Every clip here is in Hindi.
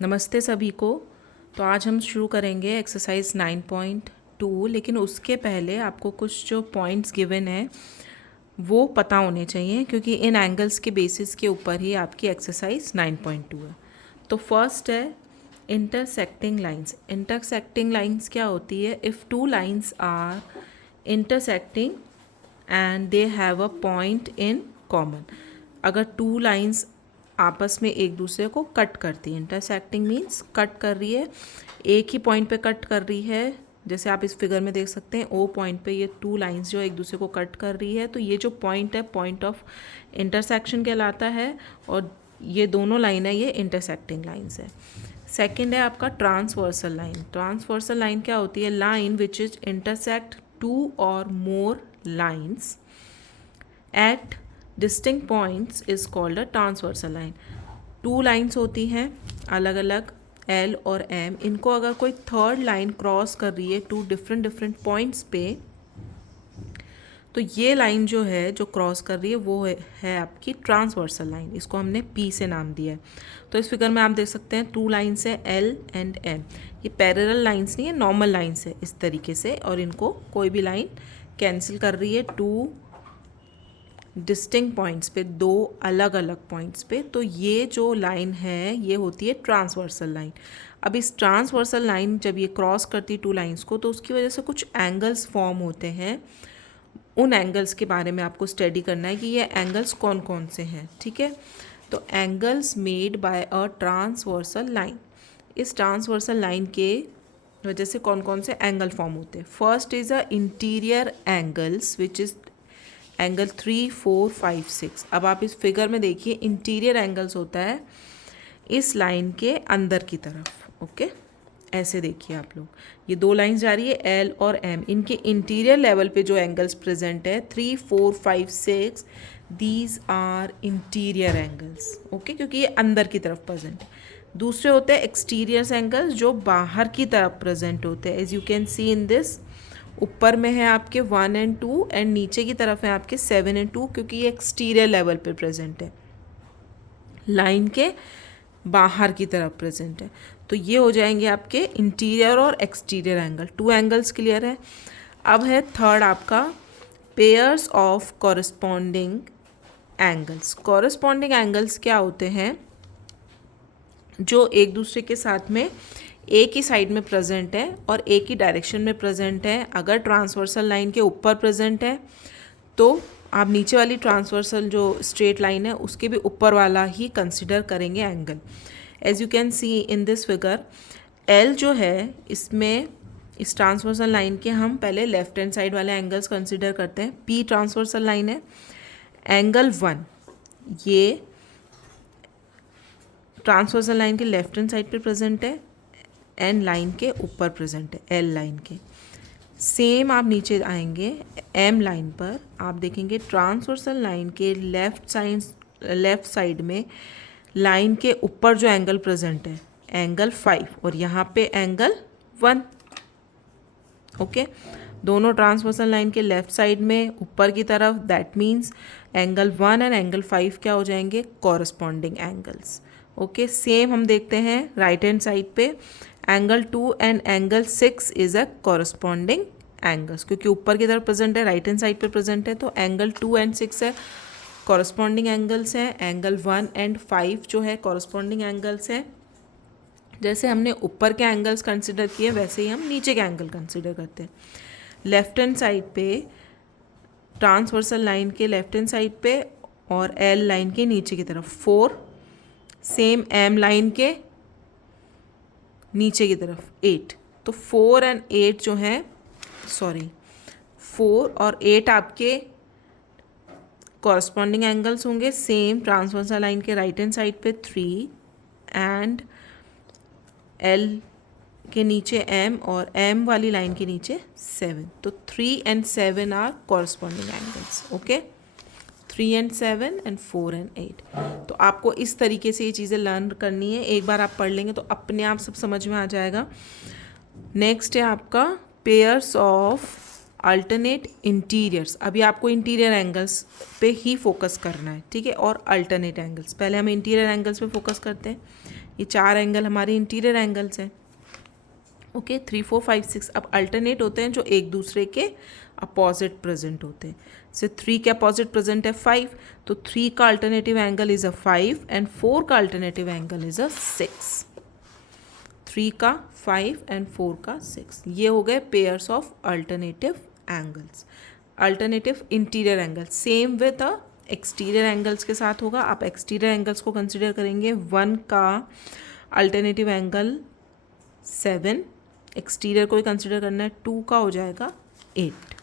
नमस्ते सभी को। तो आज हम शुरू करेंगे एक्सरसाइज 9.2, लेकिन उसके पहले आपको कुछ जो पॉइंट्स गिवन है वो पता होने चाहिए, क्योंकि इन एंगल्स के बेसिस के ऊपर ही आपकी एक्सरसाइज 9.2 है। तो फर्स्ट है इंटरसेक्टिंग लाइंस। इंटरसेक्टिंग लाइंस क्या होती है? If two lines are intersecting and they have a point in common. अगर टू लाइंस आपस में एक दूसरे को कट करती है, इंटरसेक्टिंग मीन्स कट कर रही है, एक ही पॉइंट पे कट कर रही है। जैसे आप इस फिगर में देख सकते हैं, ओ पॉइंट पे ये टू लाइंस जो एक दूसरे को कट कर रही है, तो ये जो पॉइंट है पॉइंट ऑफ इंटरसेक्शन कहलाता है, और ये दोनों लाइन है ये इंटरसेक्टिंग लाइंस है। सेकंड है आपका ट्रांसवर्सल लाइन। ट्रांसवर्सल लाइन क्या होती है? Line which is intersect two or more lines at distinct points is called a transversal line. Two lines होती हैं अलग अलग, एल और एम। इनको अगर कोई थर्ड लाइन क्रॉस कर रही है टू डिफरेंट डिफरेंट पॉइंट्स पे, तो ये लाइन जो है जो क्रॉस कर रही है वो है आपकी ट्रांसवर्सल लाइन। इसको हमने पी से नाम दिया है। तो इस फिगर में आप देख सकते हैं टू लाइन्स है एल एंड एम। ये पैरेलल लाइंस नहीं है, नॉर्मल लाइंस है इस तरीके से, और इनको कोई भी लाइन कैंसिल कर रही है टू डिस्टिंक्ट पॉइंट्स पे, दो अलग अलग पॉइंट्स पे। तो ये जो लाइन है ये होती है ट्रांसवर्सल लाइन। अब इस ट्रांसवर्सल लाइन जब ये क्रॉस करती है टू लाइंस को, तो उसकी वजह से कुछ एंगल्स फॉर्म होते हैं। उन एंगल्स के बारे में आपको स्टडी करना है कि ये एंगल्स कौन कौन से हैं, ठीक है। तो angles made by a transversal line, इस ट्रांसवर्सल लाइन के वजह से कौन कौन से एंगल फॉर्म होते हैं। First is a interior angles which is angle 3, 4, 5, 6। अब आप इस फिगर में देखिए, इंटीरियर एंगल्स होता है इस लाइन के अंदर की तरफ। ओके, ऐसे देखिए आप लोग, ये दो लाइंस जा रही है एल और एम, इनके इंटीरियर लेवल पे जो एंगल्स प्रेजेंट है 3, 4, 5, 6, these are interior angles. Okay, क्योंकि ये अंदर की तरफ प्रेजेंट है। दूसरे होते हैं एक्सटीरियर एंगल्स जो बाहर की तरफ प्रेजेंट होते हैं। As you can see in this, ऊपर में है आपके 1 एंड 2 एंड नीचे की तरफ है आपके 7 एंड 2, क्योंकि ये एक्सटीरियर लेवल पे प्रेजेंट है, लाइन के बाहर की तरफ प्रेजेंट है। तो ये हो जाएंगे आपके इंटीरियर और exterior angle. Two angles clear है। अब है थर्ड आपका pairs of corresponding angles. Corresponding angles क्या होते हैं? जो एक दूसरे के साथ में एक ही साइड में प्रेजेंट है और एक ही डायरेक्शन में प्रेजेंट है। अगर ट्रांसवर्सल लाइन के ऊपर प्रेजेंट है तो आप नीचे वाली ट्रांसवर्सल जो स्ट्रेट लाइन है उसके भी ऊपर वाला ही कंसिडर करेंगे angle. As you can see in this figure, L जो है इसमें इस ट्रांसवर्सल लाइन के हम पहले लेफ्ट हैंड साइड वाले एंगल्स कंसिडर करते हैं। पी ट्रांसवर्सल लाइन है, एंगल 1 ये ट्रांसवर्सल लाइन के लेफ्ट हैंड साइड पे प्रेजेंट है, एन लाइन के ऊपर प्रेजेंट है, एल लाइन के। सेम आप नीचे आएंगे एम लाइन पर, आप देखेंगे ट्रांसवर्सल लाइन के लेफ्ट साइड में लाइन के ऊपर जो एंगल प्रेजेंट है एंगल 5, और यहाँ पे एंगल 1। ओके, दोनों ट्रांसवर्सल लाइन के लेफ्ट साइड में ऊपर की तरफ, that means angle 1 and angle 5 क्या हो जाएंगे? Corresponding angles. ओके, सेम हम देखते हैं राइट हैंड साइड पे, angle 2 and angle 6 is a corresponding angles, क्योंकि ऊपर की तरफ प्रेजेंट है, राइट हैंड साइड पे प्रेजेंट है, तो एंगल 2 एंड 6 है कॉरस्पॉन्डिंग एंगल्स हैं। एंगल 1 एंड 5 जो है कॉरस्पॉन्डिंग एंगल्स हैं। जैसे हमने ऊपर के एंगल्स कंसिडर किए वैसे ही हम नीचे के एंगल कंसिडर करते हैं। लेफ्ट हैंड साइड पे ट्रांसवर्सल लाइन के लेफ्ट हैंड साइड पे और एल लाइन के नीचे की तरफ 4, सेम एम लाइन के नीचे की तरफ 8। तो 4 एंड 8 जो हैं, 4 और 8 आपके कॉरस्पॉन्डिंग एंगल्स होंगे। सेम ट्रांसवर्सल लाइन के राइट हैंड साइड पे 3 एंड एल के नीचे एम और एम वाली लाइन के नीचे 7। तो 3 and 7 are corresponding angles. Okay, 3 and 7 and 4 and 8। तो आपको इस तरीके से ये चीज़ें लर्न करनी है। एक बार आप पढ़ लेंगे तो अपने आप सब समझ में आ जाएगा। नेक्स्ट है आपका पेयर्स ऑफ अल्टरनेट इंटीरियर्स। अभी आपको इंटीरियर एंगल्स पे ही फोकस करना है, ठीक है, और अल्टरनेट एंगल्स। पहले हम इंटीरियर एंगल्स पे फोकस करते हैं। ये 4 एंगल हमारे इंटीरियर एंगल्स हैं। ओके 3 4 5 6 अब अल्टरनेट होते हैं जो एक दूसरे के अपोजिट प्रेजेंट होते हैं। से 3 के अपोजिट प्रेजेंट है 5, तो 3 का alternative angle is a 5 and 4 का अल्टरनेटिव एंगल इज़ अ 6। 3 का 5 एंड 4 का 6, ये हो गए pairs of alternative angles. Alternative interior angle same with exterior angles के साथ होगा। आप एक्सटीरियर एंगल्स को कंसिडर करेंगे। 1 का अल्टरनेटिव एंगल 7, एक्सटीरियर को ही कंसिडर करना है। 2 का हो जाएगा 8।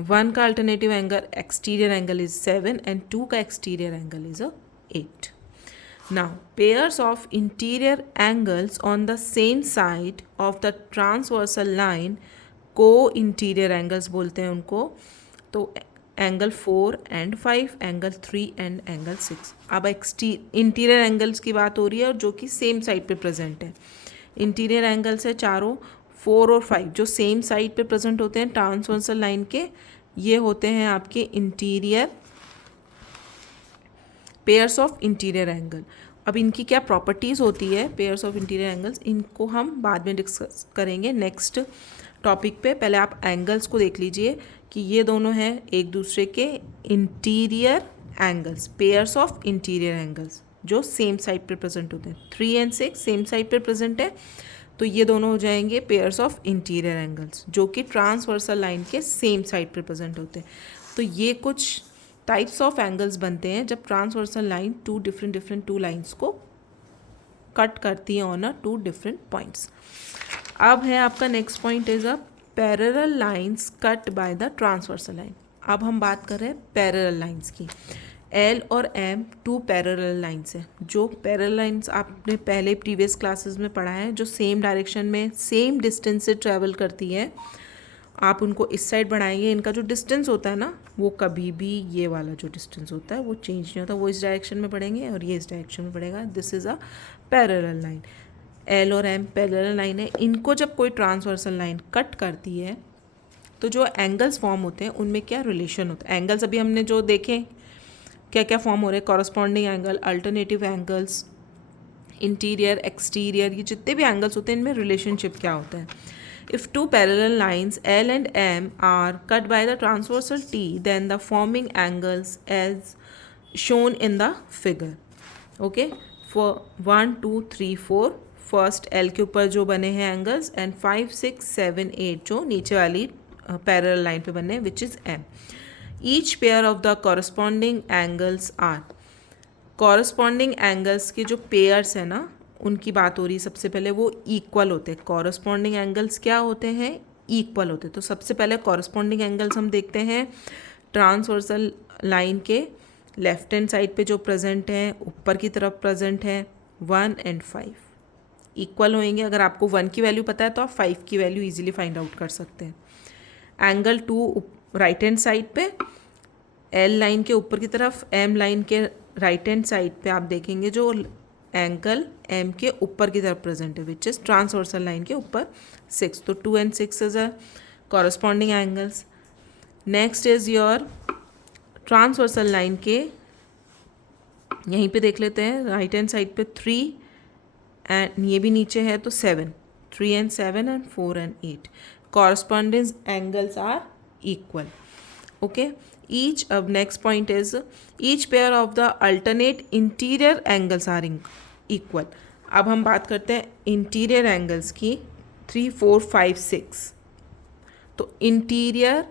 1 का alternative angle exterior angle is 7 and 2 का exterior angle is 8। Now, pairs of interior angles on the same side of the transversal line, co-interior angles बोलते हैं उनको। तो angle 4 and 5, angle 3 and angle 6। अब इंटीरियर एंगल्स की बात हो रही है और जो कि सेम साइड पे प्रेजेंट है। इंटीरियर एंगल्स है चारों 4 और 5 जो सेम साइड पे प्रेजेंट होते हैं ट्रांसवर्सल लाइन के, ये होते हैं आपके interior pairs of interior angle. अब इनकी क्या प्रॉपर्टीज़ होती है पेयर्स ऑफ इंटीरियर एंगल्स, इनको हम बाद में डिस्कस करेंगे नेक्स्ट टॉपिक पे। पहले आप एंगल्स को देख लीजिए कि ये दोनों हैं एक दूसरे के interior angles, pairs of interior angles जो सेम साइड पे प्रेजेंट होते हैं। 3 एंड 6 सेम साइड पे प्रेजेंट है, तो ये दोनों हो जाएंगे पेयर्स ऑफ इंटीरियर एंगल्स जो कि ट्रांसवर्सल लाइन के सेम साइड पे प्रेजेंट होते हैं। तो ये कुछ टाइप्स ऑफ एंगल्स बनते हैं जब transversal line two different two lines को कट करती है ऑन अ 2 डिफरेंट पॉइंट्स। अब है आपका next point is a parallel lines cut by the transversal line. अब हम बात कर रहे हैं पैरेलल लाइंस की। L और M 2 पैरेलल लाइंस हैं। जो पैरेलल लाइंस आपने पहले प्रीवियस क्लासेस में पढ़ा है, जो सेम डायरेक्शन में सेम डिस्टेंस से ट्रैवल करती है, आप उनको इस साइड बढ़ाएंगे, इनका जो डिस्टेंस होता है ना वो कभी भी ये वाला जो डिस्टेंस होता है वो चेंज नहीं होता, वो इस डायरेक्शन में बढ़ेंगे और ये इस डायरेक्शन में बढ़ेगा। This is a parallel line. L और M पैरेलल लाइन है। इनको जब कोई ट्रांसवर्सल लाइन कट करती है तो जो एंगल्स फॉर्म होते हैं उनमें क्या रिलेशन होता है। एंगल्स अभी हमने जो देखे क्या क्या फॉर्म हो रहे हैं, corresponding angle, alternative angles, interior, exterior, ये जितने भी एंगल्स होते हैं इनमें रिलेशनशिप क्या होता है। If two parallel lines L and M are cut by the transversal T, then the forming angles as shown in the figure. Okay, for 1 2 3 4 first L के ऊपर जो बने हैं एंगल्स एंड 5 6 7 8 जो नीचे वाली पैरेलल लाइन पे बने हैं which is M. Each pair of the corresponding angles are, corresponding angles के जो पेयर्स हैं ना उनकी बात हो रही है। सबसे पहले वो इक्वल होते हैं। कॉरस्पॉन्डिंग एंगल्स क्या होते हैं, इक्वल होते हैं। तो सबसे पहले कॉरस्पॉन्डिंग एंगल्स हम देखते हैं ट्रांसवर्सल लाइन के लेफ्ट हैंड साइड पे जो प्रेजेंट हैं, ऊपर की तरफ प्रेजेंट है 1 एंड 5 इक्वल होंगे। अगर आपको 1 की वैल्यू पता है तो आप 5 की वैल्यू इजीली फाइंड आउट कर सकते हैं। एंगल 2 राइट हैंड साइड पे, L लाइन के ऊपर की तरफ, M लाइन के राइट हैंड साइड पे आप देखेंगे जो एंगल M के ऊपर की तरफ प्रेजेंट है विच इज़ ट्रांसवर्सल लाइन के ऊपर 6। तो 2 and 6 is a corresponding angles. Next is your transversal line के यहीं पे देख लेते हैं राइट हैंड साइड पे 3 एंड ये भी नीचे है तो 7, 3 and 7 and 4 and 8 corresponding angles are equal. Okay, each अब next point is each pair of the alternate interior angles are equal. अब हम बात करते हैं इंटीरियर एंगल्स की 3 4 5 6। तो interior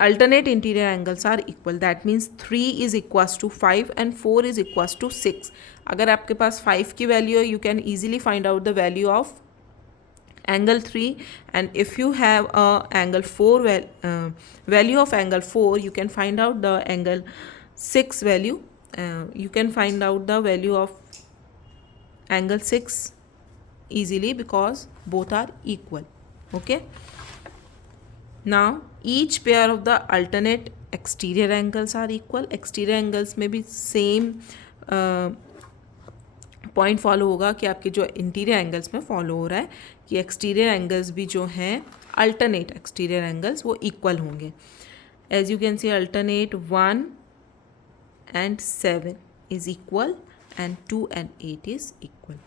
alternate interior angles are equal, that means 3 is equals to 5 and 4 is equals to 6. अगर आपके पास 5 की वैल्यू है, you can easily find out the value of angle 3, and if you have a angle 4 value of angle 4, you can find out the angle 6 value. You can find out the value of angle 6 easily because both are equal. Okay, now each pair of the alternate exterior angles are equal. exterior angles में भी same पॉइंट फॉलो होगा कि आपके जो इंटीरियर एंगल्स में फॉलो हो रहा है कि एक्सटीरियर एंगल्स भी जो हैं अल्टरनेट एक्सटीरियर एंगल्स वो इक्वल होंगे। As you can see alternate 1 and 7 is equal and 2 and 8 is equal.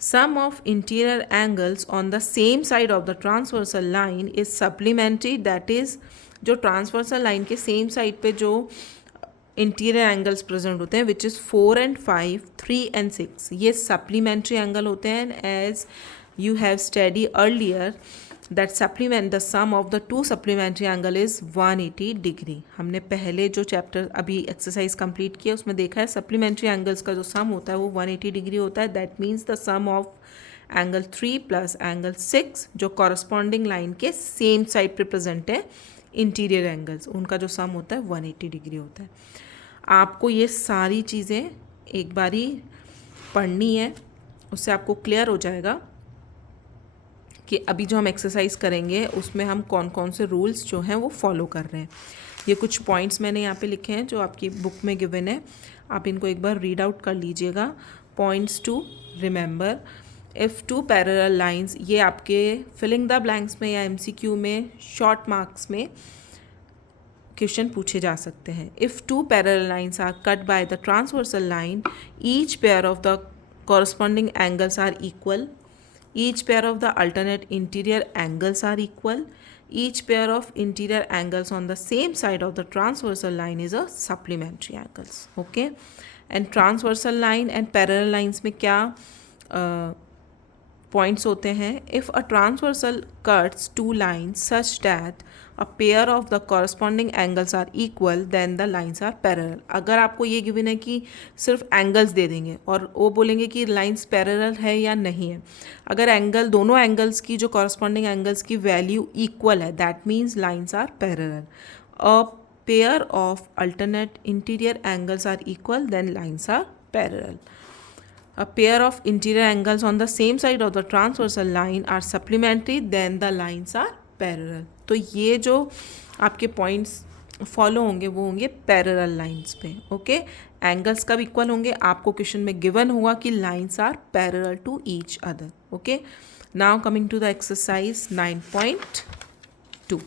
Sum of interior angles on the same side of the transversal line is supplementary, that is जो transversal line के same side पे जो इंटीरियर एंगल्स प्रेजेंट होते हैं विच इज़ 4 and 5, 3 and 6, ये सप्लीमेंट्री एंगल होते हैं. As you have study earlier that supplement the sum of the two supplementary angle is 180 degree. हमने पहले जो चैप्टर अभी एक्सरसाइज कंप्लीट किया उसमें देखा है सप्लीमेंट्री एंगल्स का जो सम होता है वो 180 डिग्री होता है. That means the sum of angle 3 plus angle 6 जो कॉरस्पॉन्डिंग लाइन के सेम साइड पे प्रेजेंट है इंटीरियर एंगल्स, उनका जो सम होता है 180 डिग्री होता है. आपको ये सारी चीज़ें एक बारी पढ़नी है, उससे आपको क्लियर हो जाएगा कि अभी जो हम एक्सरसाइज करेंगे उसमें हम कौन कौन से रूल्स जो हैं वो फॉलो कर रहे हैं. ये कुछ पॉइंट्स मैंने यहाँ पे लिखे हैं जो आपकी बुक में गिवन है, आप इनको एक बार रीड आउट कर लीजिएगा. Points to remember, if two parallel lines, ये आपके फिलिंग द ब्लैंक्स में या MCQ में शॉर्ट मार्क्स में क्वेश्चन पूछे जा सकते हैं. If two parallel lines are cut by the transversal line, each pair of the corresponding angles are equal, each pair of the alternate interior angles are equal, each pair of interior angles on the same side of the transversal line is a supplementary angles. Okay, and transversal line and parallel lines में क्या पॉइंट्स होते हैं. If a transversal cuts two lines such that a pair of the corresponding angles are equal then the lines are parallel. अगर आपको ये गिवन है कि सिर्फ एंगल्स दे देंगे और वो बोलेंगे कि लाइन्स पैरेलल है या नहीं है, अगर एंगल दोनों एंगल्स की जो कॉरस्पॉन्डिंग एंगल्स की वैल्यू इक्वल है that means lines are parallel. A pair of alternate interior angles are equal then lines are parallel. A pair of interior angles on the same side of the transversal line are supplementary, then the lines are parallel. तो ये जो आपके पॉइंट्स फॉलो होंगे वो होंगे पैरेलल लाइंस पे. ओके, एंगल्स कब इक्वल होंगे, आपको क्वेश्चन में गिवन हुआ कि lines are parallel to each other. Okay, now coming to the exercise 9.2.